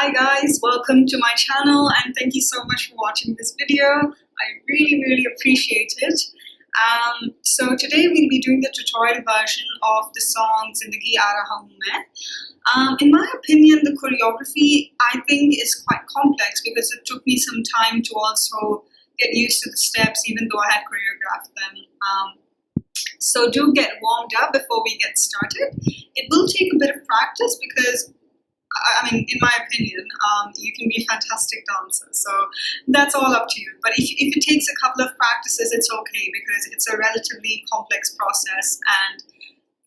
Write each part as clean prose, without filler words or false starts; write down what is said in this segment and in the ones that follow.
Hi guys, welcome to my channel and thank you so much for watching this video. I really appreciate it. So today we'll be doing the tutorial version of the song Zindagi, Raha Hoon. In my opinion, the choreography I think is quite complex because it took me some time to also get used to the steps even though I had choreographed them. So do get warmed up before we get started. It will take a bit of practice because I mean, in my opinion, you can be fantastic dancers. So that's all up to you. But if it takes a couple of practices, it's okay because it's a relatively complex process, and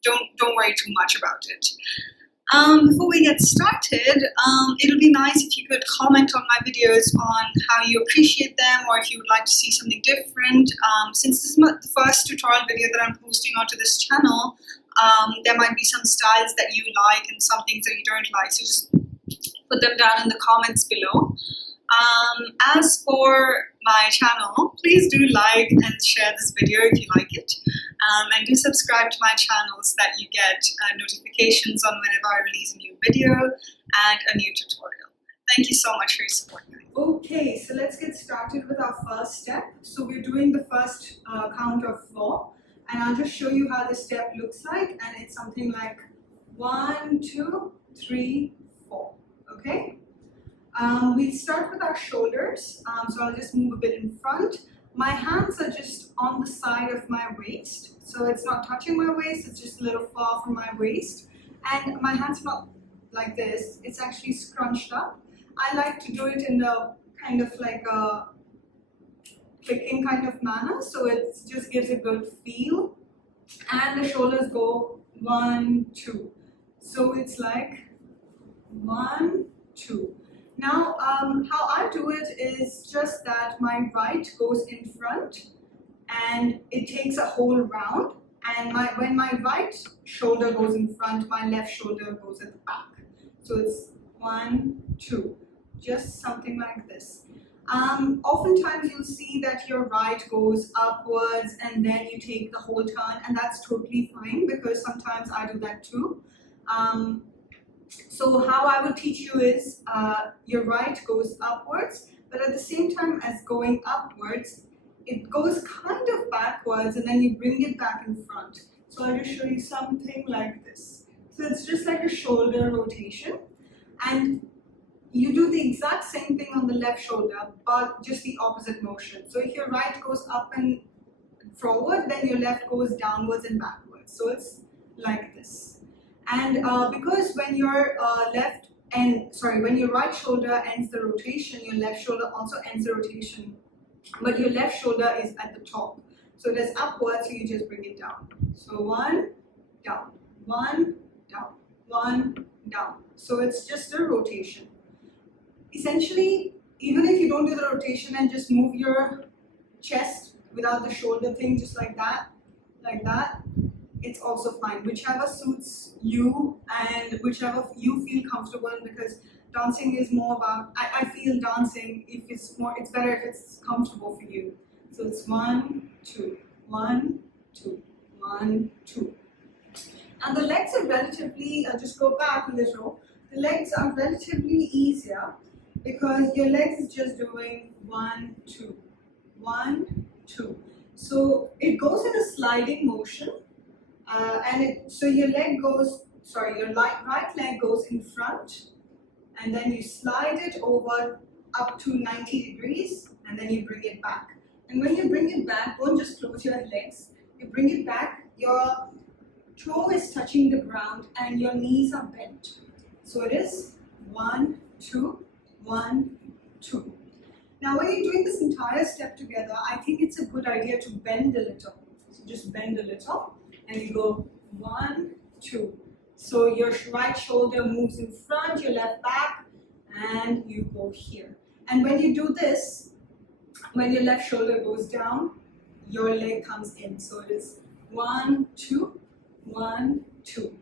don't worry too much about it. Before we get started, it'll be nice if you could comment on my videos on how you appreciate them or if you would like to see something different. Since this is the first tutorial video that I'm posting onto this channel, there might be some styles that you like and some things that you don't like, so just put them down in the comments below. As for my channel, please do like and share this video if you like it, and do subscribe to my channel so that you get notifications on whenever I release a new video and a new tutorial. Thank you so much for your support, guys. Okay, so let's get started with our first step. So we're doing the first count of 4. And I'll just show you how the step looks like, and it's something like 1, 2, 3, 4. Okay? We'll start with our shoulders. So I'll just move a bit in front. My hands are just on the side of my waist. So it's not touching my waist, it's just a little far from my waist. And my hands are not like this, it's actually scrunched up. I like to do it in a kind of like a clicking kind of manner, so it just gives a good feel. And the shoulders go 1, 2. So it's like 1, 2. Now, how I do it is just that my right goes in front and it takes a whole round. And when my right shoulder goes in front, my left shoulder goes at the back. So it's 1, 2. Just something like this. Oftentimes you'll see that your right goes upwards and then you take the whole turn, and that's totally fine because sometimes I do that too. So how I would teach you is your right goes upwards, but at the same time as going upwards, it goes kind of backwards and then you bring it back in front. So I'll just show you something like this. So it's just like a shoulder rotation, and you do the exact same thing on the left shoulder, but just the opposite motion. So if your right goes up and forward, then your left goes downwards and backwards. So it's like this. And because when your when your right shoulder ends the rotation, your left shoulder also ends the rotation, but your left shoulder is at the top. So it is upwards, so you just bring it down. So 1, down, 1, down, 1, down. So it's just a rotation. Essentially, even if you don't do the rotation and just move your chest without the shoulder thing, just like that, it's also fine. Whichever suits you and whichever you feel comfortable in, because dancing is more about, I feel dancing, if it's better if it's comfortable for you. So it's 1, 2, 1, 2, 1, 2. And the legs are relatively, I'll just go back a little, the legs are relatively easier, because your legs is just doing 1, 2, 1, 2. So it goes in a sliding motion, so your right leg goes in front, and then you slide it over up to 90 degrees, and then you bring it back. And when you bring it back, don't just close your legs. You bring it back, your toe is touching the ground, and your knees are bent. So it is 1, 2. 1, 2. Now when you're doing this entire step together, I think it's a good idea to bend a little. So just bend a little and you go 1, 2. So your right shoulder moves in front, your left back, and you go here. And when you do this, when your left shoulder goes down, your leg comes in. So it is 1, 2, 1, 2.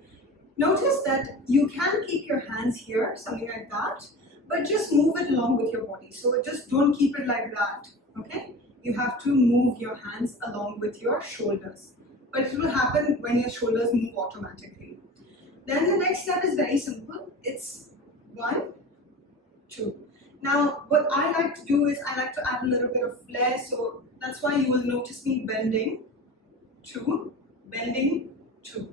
Notice that you can keep your hands here, something like that, but just move it along with your body. So just don't keep it like that, okay? You have to move your hands along with your shoulders. But it will happen when your shoulders move automatically. Then the next step is very simple. It's 1, 2. Now, what I like to do is I like to add a little bit of flair, so that's why you will notice me bending 2, bending 2.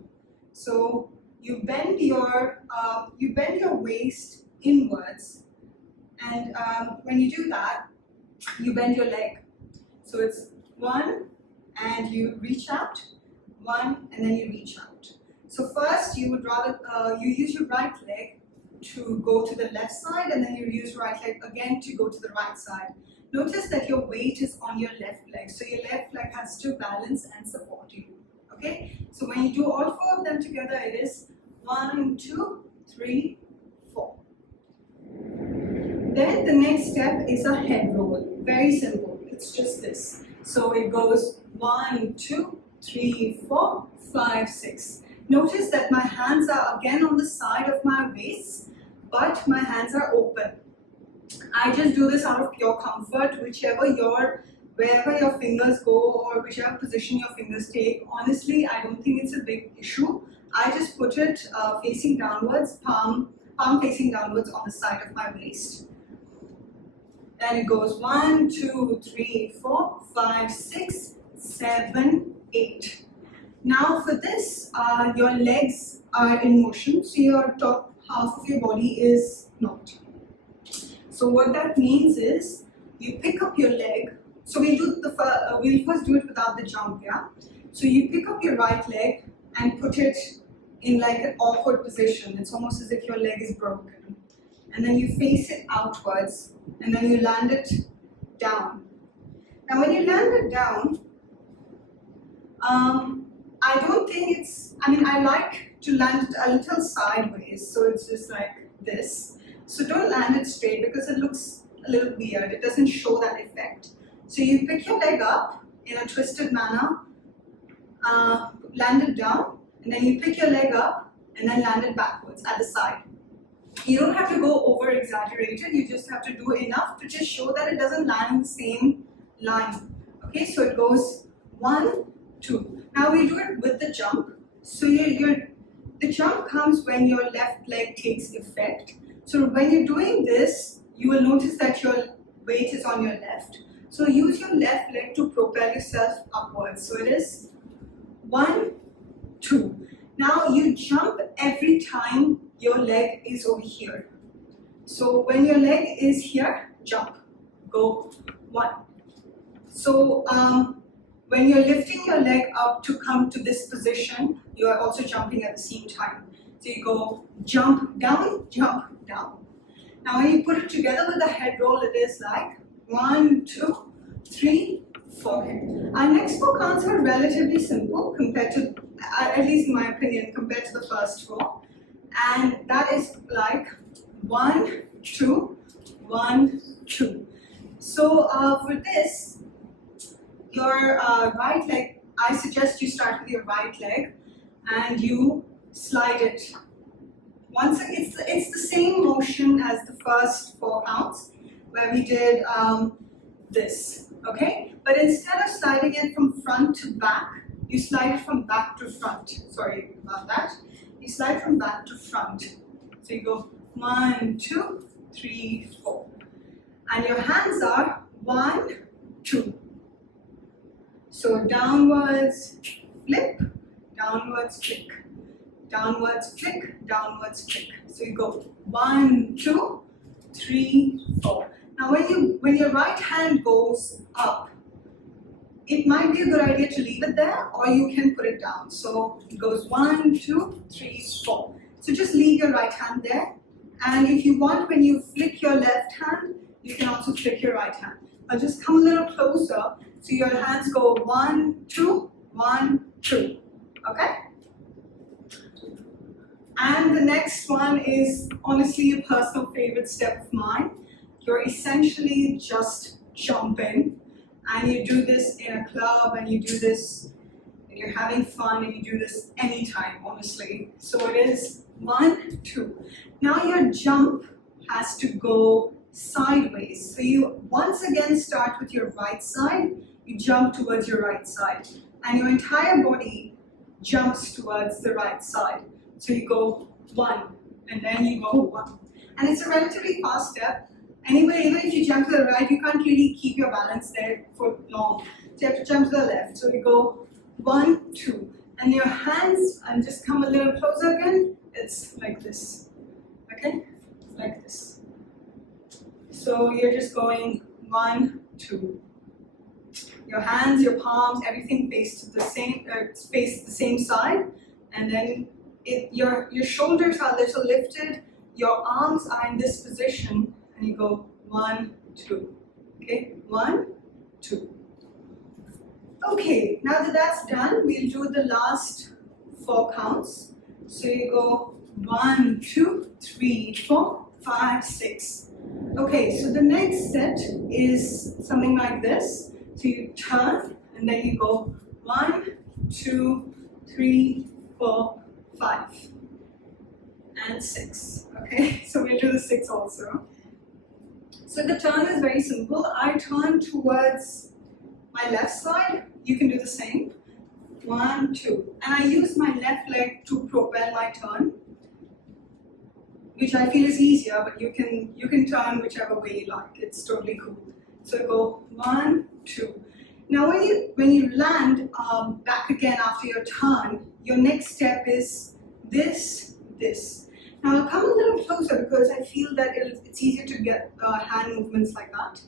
So you bend your waist inwards, and when you do that, you bend your leg. So it's 1, and you reach out, 1, and then you reach out. So first, you would rather you use your right leg to go to the left side, and then you use right leg again to go to the right side. Notice that your weight is on your left leg, so your left leg has to balance and support you. Okay, so when you do all 4 of them together, it is 1, 2, 3, 4. Then the next step is a head roll. Very simple. It's just this. So it goes 1, 2, 3, 4, 5, 6. Notice that my hands are again on the side of my waist, but my hands are open. I just do this out of pure comfort, wherever your fingers go or whichever position your fingers take. Honestly, I don't think it's a big issue. I just put it facing downwards, palm facing downwards on the side of my waist. And it goes 1, 2, 3, 4, 5, 6, 7, 8. Now for this, your legs are in motion, so your top half of your body is not. So what that means is, you pick up your leg. So we'll first do it without the jump, yeah? So you pick up your right leg and put it in like an awkward position. It's almost as if your leg is broken. And then you face it outwards, and then you land it down. Now when you land it down, I like to land it a little sideways, so it's just like this. So don't land it straight because it looks a little weird. It doesn't show that effect. So you pick your leg up in a twisted manner, land it down, and then you pick your leg up and then land it backwards at the side. You don't have to go over exaggerated, you just have to do enough to just show that it doesn't land in the same line. Okay, so it goes 1, 2. Now we do it with the jump. So the jump comes when your left leg takes effect. So when you're doing this, you will notice that your weight is on your left. So use your left leg to propel yourself upwards. So it is 1, 2. Now you jump every time your leg is over here. So when your leg is here, jump, go 1. So when you're lifting your leg up to come to this position, you are also jumping at the same time. So you go jump down, jump down. Now when you put it together with the head roll, it is like 1, 2, 3, 4. Our next 4 counts are relatively simple compared to, at least in my opinion, compared to the first 4. And that is like 1, 2, 1, 2. So for this, your right leg, I suggest you start with your right leg and you slide it. Once it's the same motion as the first 4 counts where we did this, okay? But instead of sliding it from front to back, you slide it from back to front. Sorry about that. You slide from back to front. So you go 1, 2, 3, 4. And your hands are 1, 2. So downwards, flip, downwards, flick, downwards, flick, downwards, flick. So you go 1, 2, 3, 4. Now when your right hand goes up, it might be a good idea to leave it there, or you can put it down. So it goes 1, 2, 3, 4. So just leave your right hand there. And if you want, when you flick your left hand, you can also flick your right hand. I'll just come a little closer. So your hands go 1, 2, 1, 2. Okay? And the next one is honestly a personal favorite step of mine. You're essentially just jumping. And you do this in a club, and you do this when you're having fun, and you do this anytime, honestly. So it is 1, 2. Now your jump has to go sideways. So you once again start with your right side, you jump towards your right side, and your entire body jumps towards the right side. So you go 1, and then you go 1. And it's a relatively fast step. Anyway, even if you jump to the right, you can't really keep your balance there for long. So you have to jump to the left. So you go 1, 2. And your hands, and just come a little closer again, it's like this. Okay? Like this. So you're just going 1, 2. Your hands, your palms, everything face the same side, and then your shoulders are a little lifted. Your arms are in this position, and you go 1, 2. Okay, 1, 2. Okay, now that that's done, we'll do the last 4 counts. So you go 1, 2, 3, 4, 5, 6. Okay, so the next set is something like this. So you turn and then you go 1, 2, 3, 4, 5, and 6. Okay, so we'll do the 6 also. So the turn is very simple. I turn towards my left side. You can do the same. 1, 2, and I use my left leg to propel my turn, which I feel is easier, but you can turn whichever way you like. It's totally cool. So go 1, 2. Now when you land back again after your turn, your next step is this. Now I'll come a little closer because I feel that it's easier to get hand movements like that.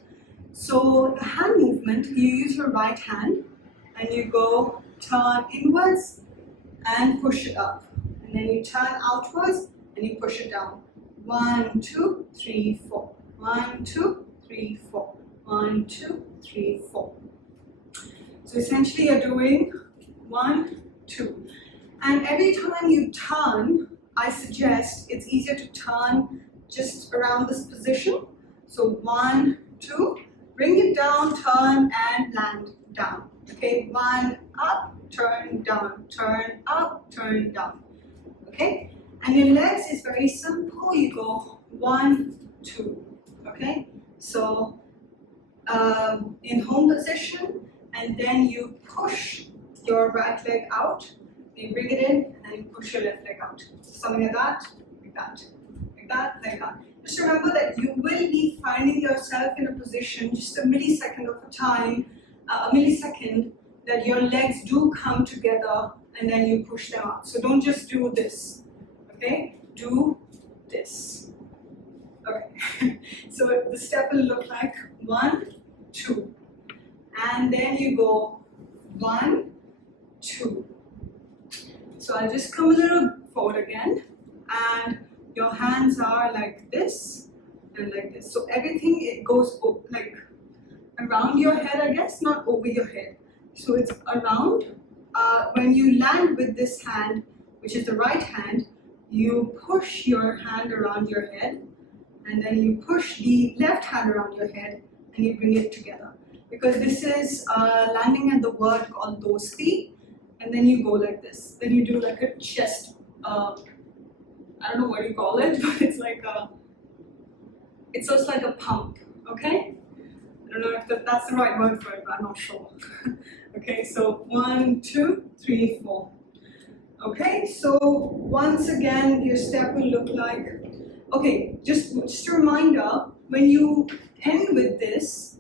So the hand movement, you use your right hand and you go turn inwards and push it up. And then you turn outwards and you push it down. 1, 2, 3, 4. 1, 2, 3, 4. 1, 2, 3, 4. So essentially you're doing 1, 2. And every time you turn, I suggest it's easier to turn just around this position. So 1, 2, bring it down, turn and land down. Okay, 1 up, turn down, turn up, turn down. Okay, and your legs is very simple. You go 1, 2. Okay, so in home position, and then you push your right leg out. You bring it in, and then you push your left leg out. Something like that, like that, like that, like that. Just remember that you will be finding yourself in a position, just a millisecond of a time, a millisecond, that your legs do come together and then you push them out. So don't just do this, okay? Do this. Okay, so the step will look like 1, 2. And then you go 1, 2. So I'll just come a little forward again, and your hands are like this and like this. So everything, it goes like around your head, I guess, not over your head. So it's around. When you land with this hand, which is the right hand, you push your hand around your head, and then you push the left hand around your head, and you bring it together. Because this is landing at the word called dosti, and then you go like this. Then you do like a chest, I don't know what you call it, but it's like it's just like a pump, okay? I don't know if that's the right word for it, but I'm not sure. Okay, so 1, 2, 3, 4. Okay, so once again, your step will look like, okay, just a reminder, when you end with this,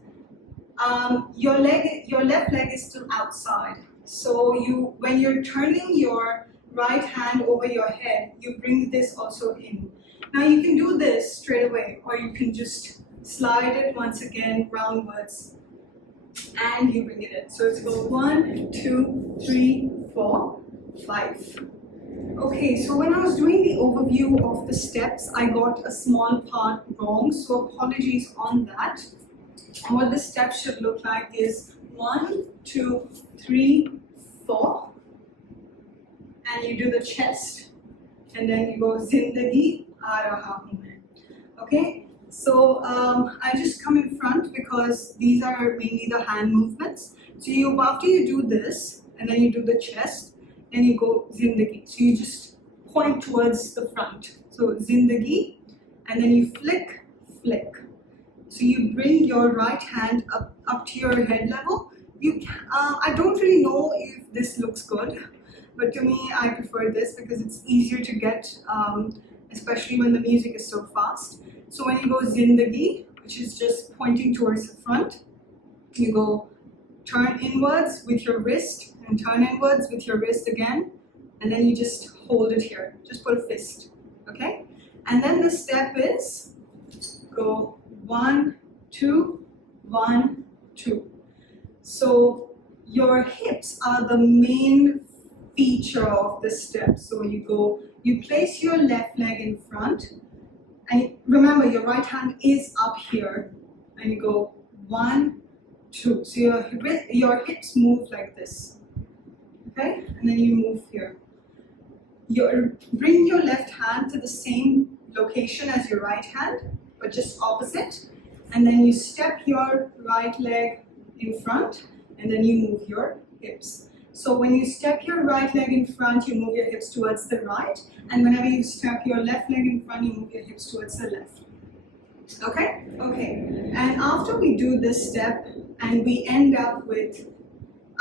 your left leg is still outside. So when you're turning your right hand over your head, you bring this also in. Now you can do this straight away, or you can just slide it once again roundwards, and you bring it in. So it's go 1, 2, 3, 4, 5. Okay, so when I was doing the overview of the steps, I got a small part wrong, so apologies on that. And what the steps should look like is 1, 2, 3, 4, and you do the chest, and then you go Zindagi, Raha Hoon. Okay, so I just come in front because these are mainly the hand movements. So after you do this, and then you do the chest, then you go Zindagi. So you just point towards the front. So Zindagi, and then you flick, flick. So you bring your right hand up to your head level. I don't really know if this looks good, but to me, I prefer this because it's easier to get especially when the music is so fast. So when you go Zindagi, which is just pointing towards the front, you go turn inwards with your wrist and turn inwards with your wrist again, and then you just hold it here. Just put a fist, okay? And then the step is go 1, 2, 1, 2. So your hips are the main feature of the step. So you place your left leg in front, and remember your right hand is up here, and you go 1, 2. So your hips move like this, okay? And then you move here. Bring your left hand to the same location as your right hand, but just opposite. And then you step your right leg in front, and then you move your hips. So when you step your right leg in front, you move your hips towards the right. And whenever you step your left leg in front, you move your hips towards the left. Okay? Okay. And after we do this step, and we end up with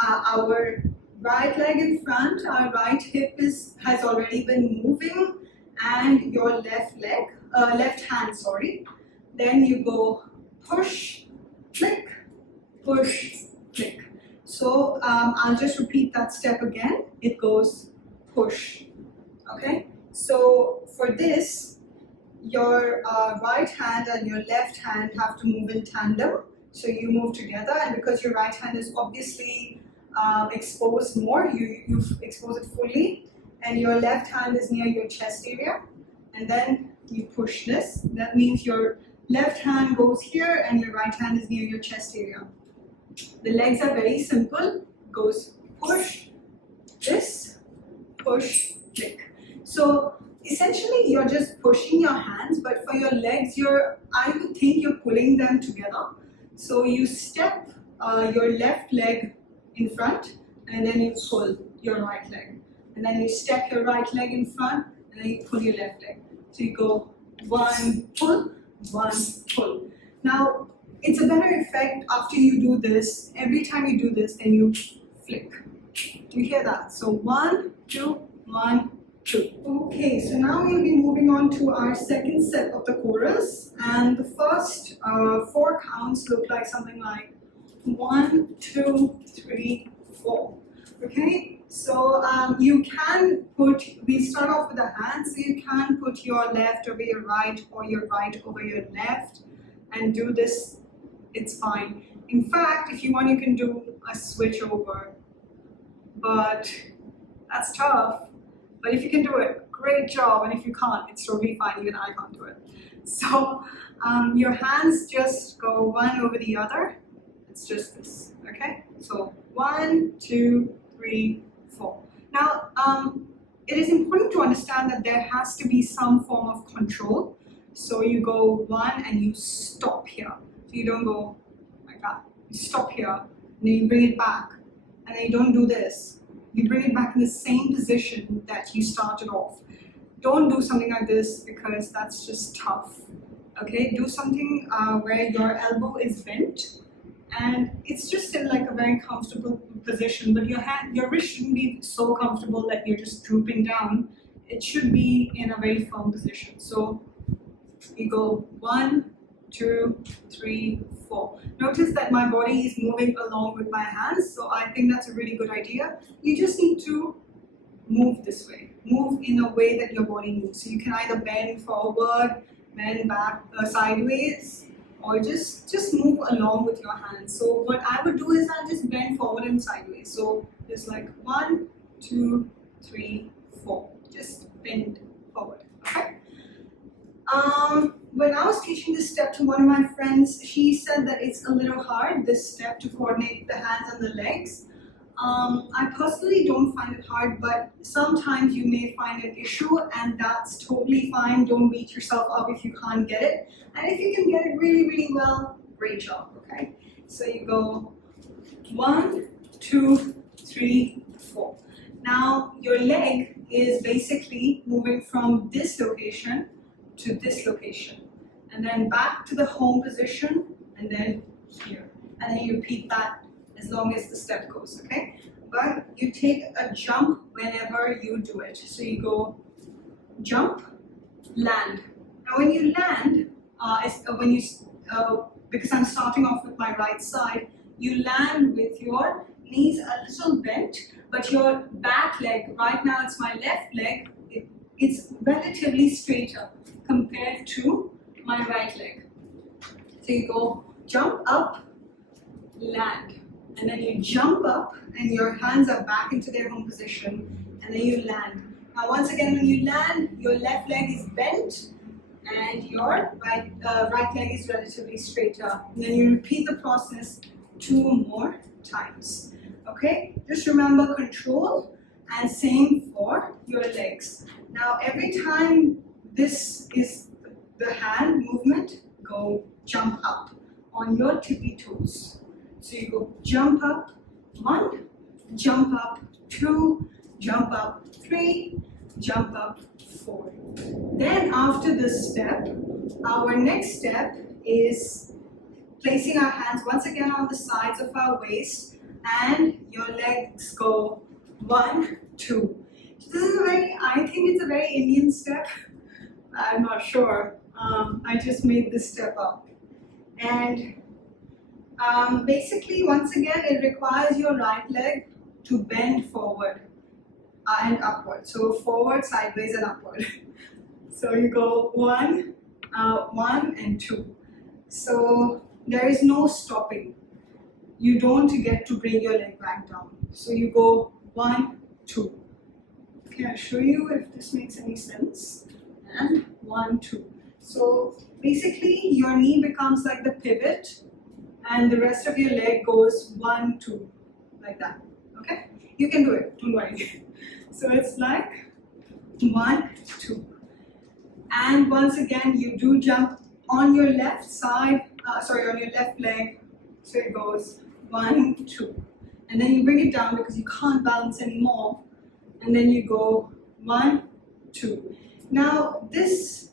our right leg in front, our right hip has already been moving, and your left hand, then you go push, click, push, click. So I'll just repeat that step again. It goes push, okay? So for this, your right hand and your left hand have to move in tandem. So you move together, and because your right hand is obviously exposed more, you expose it fully, and your left hand is near your chest area, and then you push this. That means your left hand goes here and your right hand is near your chest area. The legs are very simple. It goes push, this, push, click. So essentially you're just pushing your hands, but for your legs, I would think you're pulling them together. So you step your left leg in front, and then you pull your right leg. And then you step your right leg in front, and then you pull your left leg. So you go 1, pull, 1, pull. Now, it's a better effect after you do this. Every time you do this, then you flick. Do you hear that? So 1, 2, 1, 2. Okay, so now we'll be moving on to our second set of the chorus. And the first 4 counts look like something like 1, 2, 3, 4. Okay, so we start off with the hands, so you can put your left over your right or your right over your left and do this, it's fine. In fact, if you want, you can do a switch over, but that's tough. But if you can do it, great job, and if you can't, it's totally fine, even I can't do it. So your hands just go one over the other. It's just this, okay? So 1, 2, 3, 4. Now, it is important to understand that there has to be some form of control. So you go 1 and you stop here. So you don't go like that. You stop here, and then you bring it back, and then you don't do this. You bring it back in the same position that you started off. Don't do something like this because that's just tough. Okay, do something where your elbow is bent, and it's just in like a very comfortable position, but your wrist shouldn't be so comfortable that you're just drooping down. It should be in a very firm position. So you go 1, 2, 3, 4. Notice that my body is moving along with my hands, so I think that's a really good idea. You just need to move this way. Move in a way that your body moves. So you can either bend forward, bend back, sideways, or just move along with your hands. So what I would do is I'll just bend forward and sideways. So just like 1, 2, 3, 4. Just bend forward, okay? When I was teaching this step to one of my friends, she said that it's a little hard, this step, to coordinate the hands and the legs. I personally don't find it hard, but sometimes you may find an issue, and that's totally fine. Don't beat yourself up if you can't get it. And if you can get it really, really well, great job, okay? So you go 1, 2, 3, 4. Now your leg is basically moving from this location to this location, and then back to the home position, and then here. And then you repeat that as long as the step goes, okay? But you take a jump whenever you do it. So you go jump, land. Now when you land, because I'm starting off with my right side, you land with your knees a little bent, but your back leg, right now it's my left leg, it's relatively straighter compared to my right leg. So you go jump up, land, and then you jump up and your hands are back into their home position, and then you land. Now once again, when you land, your left leg is bent and your right leg is relatively straighter. And then you repeat the process 2 more times. Okay, just remember control, and same for your legs. Now every time this is the hand movement, go jump up on your tippy toes. So you go jump up 1, jump up 2, jump up 3, jump up 4. Then after this step, our next step is placing our hands once again on the sides of our waist, and your legs go 1, 2. This is I think it's a very Indian step. I'm not sure. I just made this step up. And basically, once again, it requires your right leg to bend forward and upward. So forward, sideways, and upward. So you go 1, 1, and 2. So there is no stopping. You don't get to bring your leg back down. So you go 1, 2. Okay, I'll show you if this makes any sense. And 1, 2. So basically, your knee becomes like the pivot, and the rest of your leg goes 1, 2, like that. Okay? You can do it, don't worry. So it's like 1, 2. And once again, you do jump on your left side, on your left leg. So it goes 1, 2. And then you bring it down because you can't balance anymore. And then you go 1, 2. Now this,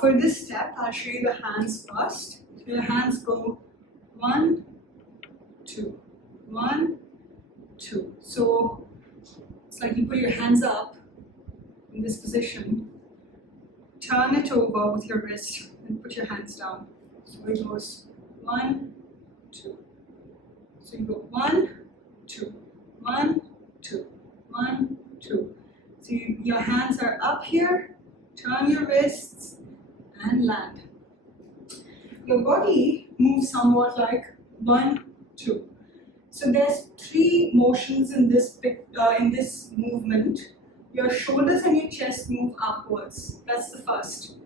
for this step, I'll show you the hands first. So your hands go 1, 2, 1, 2. So it's like you put your hands up in this position, turn it over with your wrist, and put your hands down. So it goes 1, 2. So you go 1, 2, 1, 2, 1, 2. So your hands are up here, turn your wrists, and land. Your body moves somewhat like 1, 2. So there's 3 motions in this movement. Your shoulders and your chest move upwards. That's the first.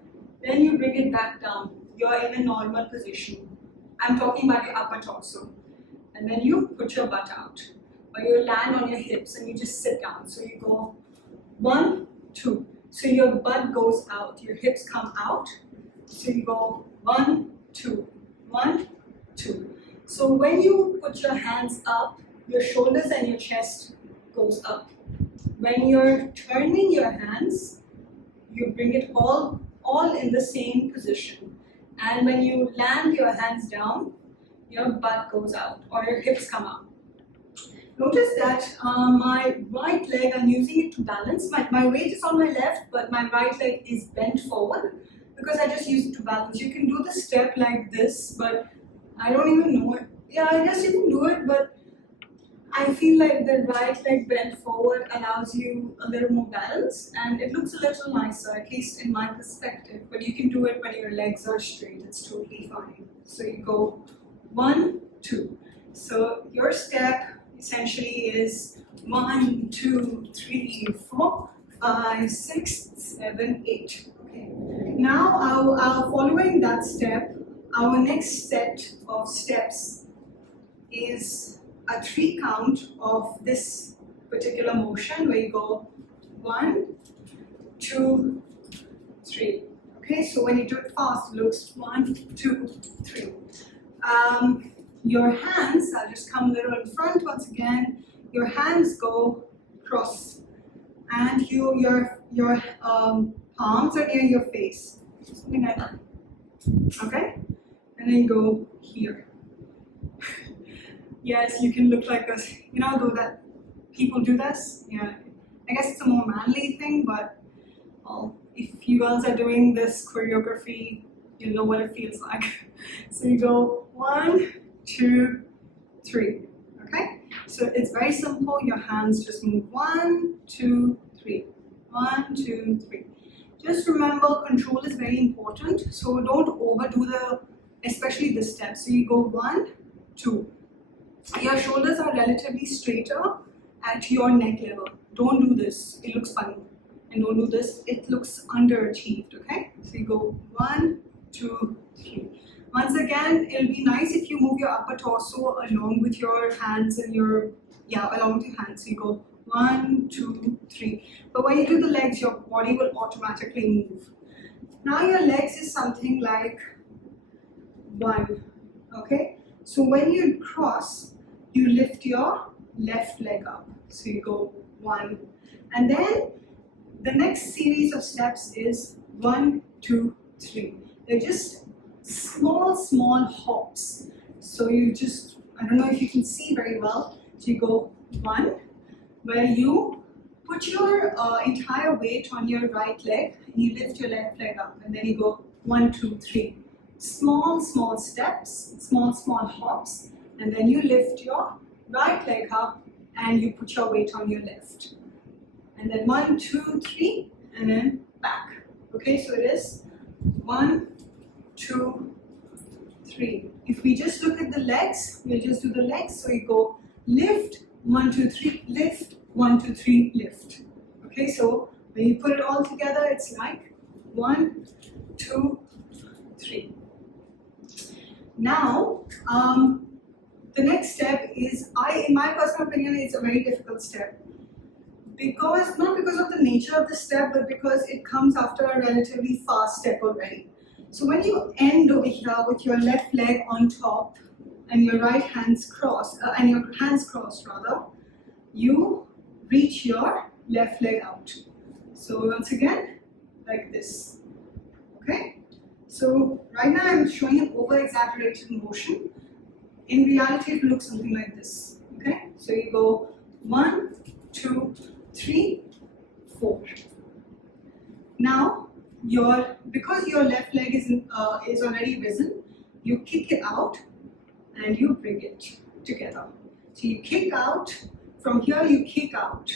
Then you bring it back down. You're in a normal position. I'm talking about your upper torso. And then you put your butt out. Or you land on your hips and you just sit down. So you go 1, 2. So your butt goes out. Your hips come out. So you go 1, 2, 1, 2. So when you put your hands up, your shoulders and your chest goes up. When you're turning your hands, you bring it all in the same position. And when you land your hands down, your butt goes out or your hips come out. Notice that my right leg, I'm using it to balance. My weight is on my left, but my right leg is bent forward because I just use it to balance. You can do the step like this, but I don't even know it. Yeah, I guess you can do it, but I feel like the right leg bent forward allows you a little more balance and it looks a little nicer, at least in my perspective. But you can do it when your legs are straight, it's totally fine. So you go 1, 2. So your step essentially is 1, 2, 3, 4, 5, 6, 7, 8. Okay. Now, following that step, our next set of steps is a 3 count of this particular motion where you go 1, 2, 3. Okay, so when you do it fast, it looks 1, 2, 3. Your hands, I'll just come a little in front once again. Your hands go cross, and your palms are near your face, something like that. Okay, and then go here. Yes, you can look like this. You know, though that people do this. Yeah, I guess it's a more manly thing, but well, if you girls are doing this choreography, you'll know what it feels like. So you go 1, 2, 3. Okay? So it's very simple. Your hands just move 1, 2, 3. 1, 2, 3. Just remember, control is very important. So don't overdo especially this step. So you go 1, 2. Your shoulders are relatively straighter at your neck level. Don't do this. It looks funny. And don't do this. It looks underachieved. Okay? So you go 1, 2, 3. Once again, it'll be nice if you move your upper torso along with your hands and along with your hands. So you go 1, 2, 3. But when you do the legs, your body will automatically move. Now your legs is something like 1. Okay? So when you cross, you lift your left leg up. So you go 1. And then the next series of steps is 1, 2, 3. They're just small hops. So you just, I don't know if you can see very well. So you go 1, where you put your entire weight on your right leg and you lift your left leg up, and then you go 1, 2, 3. Small steps, small hops, and then you lift your right leg up and you put your weight on your left. And then 1, 2, 3, and then back. Okay, so it is 1, 2, 3. If we just look at the legs, we'll just do the legs. So you go lift, 1, 2, 3, lift, 1, 2, 3, lift. Okay, so when you put it all together, it's like 1, 2, 3. Now, the next step is, in my personal opinion, it's a very difficult step. Not because of the nature of the step, but because it comes after a relatively fast step already. So when you end over here with your left leg on top and your hands crossed rather, you reach your left leg out. So once again, like this. Okay? So right now I'm showing an over-exaggerated motion. In reality, it looks something like this. Okay? So you go 1, 2, 3, 4. Now, because your left leg is already risen, you kick it out and you bring it together. So you kick out, from here you kick out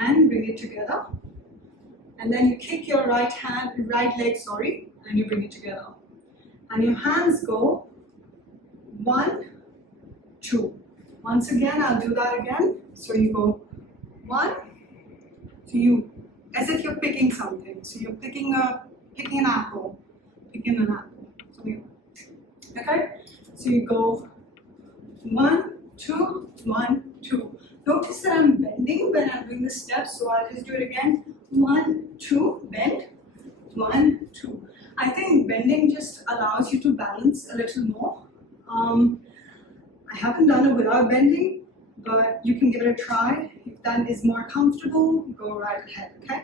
and bring it together. And then you kick your right leg, and you bring it together. And your hands go 1, 2. Once again, I'll do that again. So you go 1, so you, as if you're picking something. So you're picking an apple, something. Okay? So you go 1, 2, 1, 2. Notice that I'm bending when I'm doing the steps, so I'll just do it again. 1, 2, bend. 1, 2. I think bending just allows you to balance a little more. I haven't done it without bending, but you can give it a try. If that is more comfortable, go right ahead, okay?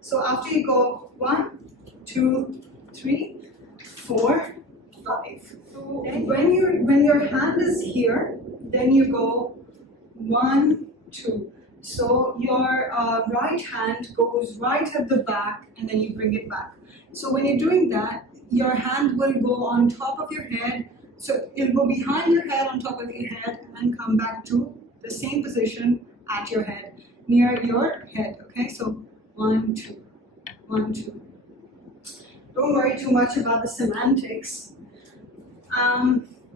So after you go 1, 2, 3, 4, 5. So when your hand is here, then you go 1, 2. So your right hand goes right at the back and then you bring it back. So when you're doing that, your hand will go on top of your head. So it'll go behind your head, on top of your head, and come back to the same position at your head, near your head. Okay, so 1, 2, 1, 2. Don't worry too much about the semantics.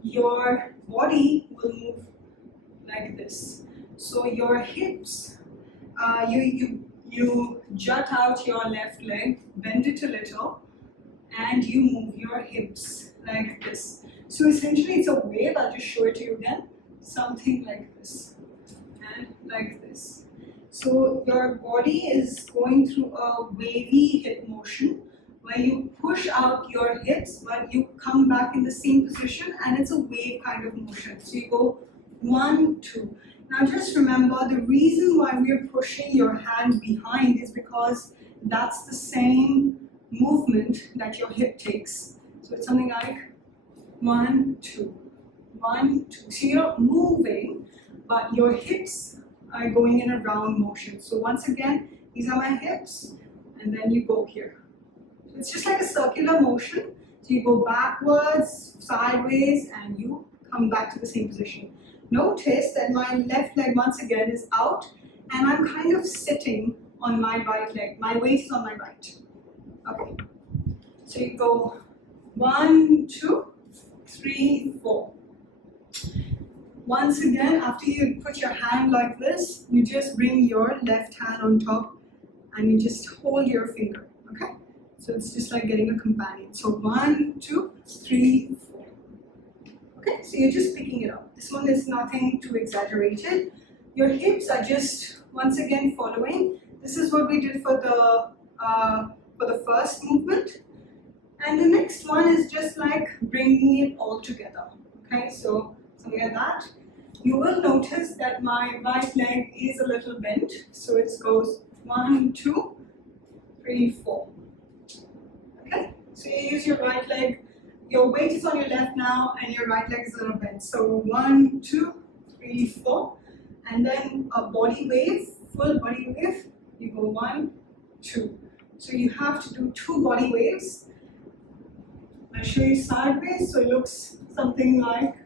Your body will move like this. So your hips, you jut out your left leg, bend it a little, and you move your hips like this. So essentially it's a wave. I'll just show it to you again. Something like this and like this. So your body is going through a wavy hip motion where you push out your hips but you come back in the same position, and it's a wave kind of motion. So you go 1, 2. Now just remember, the reason why we're pushing your hand behind is because that's the same movement that your hip takes. So it's something like 1, 2, 1, 2. So you're moving, but your hips are going in a round motion. So once again, these are my hips, and then you go here. It's just like a circular motion. So you go backwards, sideways, and you come back to the same position. Notice that my left leg once again is out, and I'm kind of sitting on my right leg. My weight is on my right. Okay. So you go 1, 2, 3, 4. Once again, after you put your hand like this, you just bring your left hand on top and you just hold your finger, okay? So it's just like getting a companion. So 1, 2, 3, 4. Okay, so you're just picking it up. This one is nothing too exaggerated. Your hips are just, once again, following. This is what we did for the first movement. And the next one is just like bringing it all together, okay? So something like that. You will notice that my right leg is a little bent. So it goes 1, 2, 3, 4. Okay, so you use your right leg. Your weight is on your left now, and your right leg is a little bent. So 1, 2, 3, 4. And then a body wave, full body wave. You go 1, 2. So you have to do 2 body waves. I'll show you sideways, so it looks something like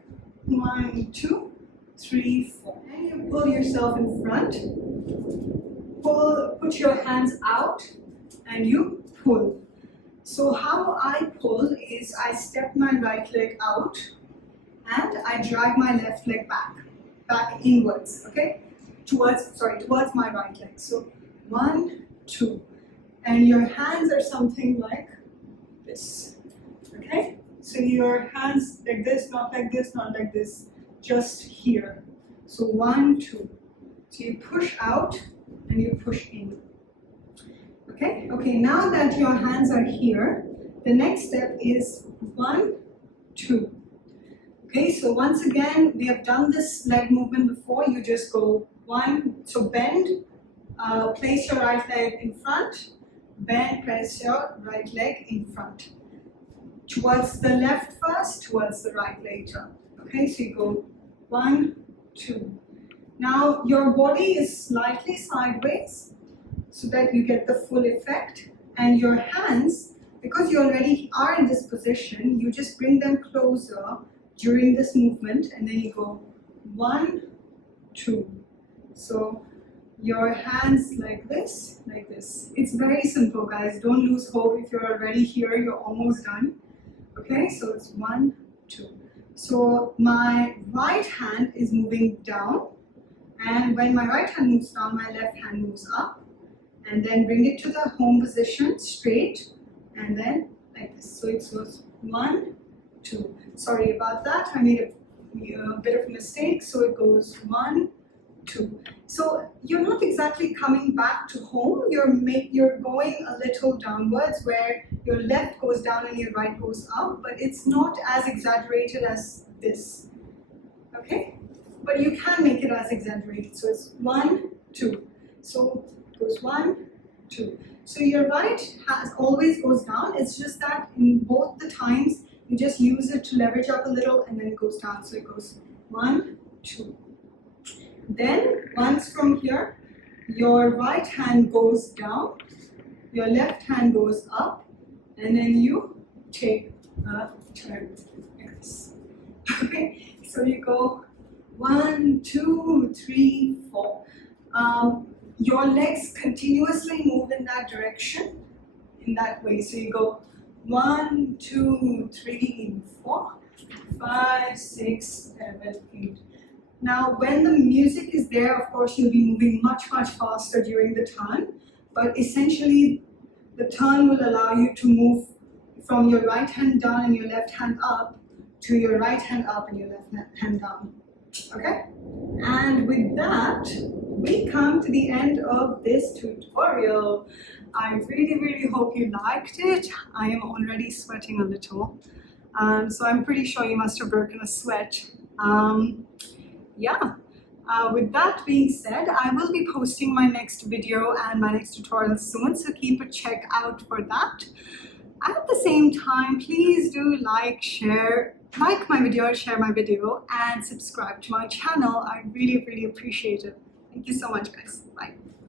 1, 2, 3, 4. And you pull yourself in front. Put your hands out, and you pull. So how I pull is I step my right leg out, and I drag my left leg back inwards. Okay, towards my right leg. So 1, 2, and your hands are something like this. Okay, so your hands like this, not like this, not like this, just here. So 1, 2. So you push out and you push in. Okay, now that your hands are here, the next step is 1, 2. Okay, so once again, we have done this leg movement before. You just go 1, so bend, place your right leg in front, bend, press your right leg in front. Towards the left first, towards the right later. Okay, so you go 1, 2. Now your body is slightly sideways so that you get the full effect, and your hands, because you already are in this position, you just bring them closer during this movement, and then you go 1, 2. So your hands like this, like this. It's very simple, guys. Don't lose hope. If you're already here, you're almost done. Okay, so it's 1, 2. So my right hand is moving down, and when my right hand moves down, my left hand moves up, and then bring it to the home position straight, and then like this. So it goes 1, 2. Sorry about that, I made a bit of a mistake. So it goes 1, 2. So you're not exactly coming back to home, you're going a little downwards where your left goes down and your right goes up, but it's not as exaggerated as this. Okay? But you can make it as exaggerated. So it's 1, 2. So it goes 1, 2. So your right always goes down. It's just that in both the times you just use it to leverage up a little, and then it goes down. So it goes 1, 2. Then once from here, your right hand goes down, your left hand goes up, and then you take a turn like this. Okay, so you go 1, 2, 3, 4. Your legs continuously move in that direction, in that way. So you go 1, 2, 3, 4, 5, 6, 7, 8. Now, when the music is there, of course, you'll be moving much, much faster during the turn. But essentially, the turn will allow you to move from your right hand down and your left hand up to your right hand up and your left hand down. Okay? And with that, we come to the end of this tutorial. I really, really hope you liked it. I am already sweating a little. So I'm pretty sure you must have broken a sweat. With that being said, I will be posting my next video and my next tutorial soon, so keep a check out for that. At the same time, please do like my video, share my video, and subscribe to my channel. I really, really appreciate it. Thank you so much, guys. Bye.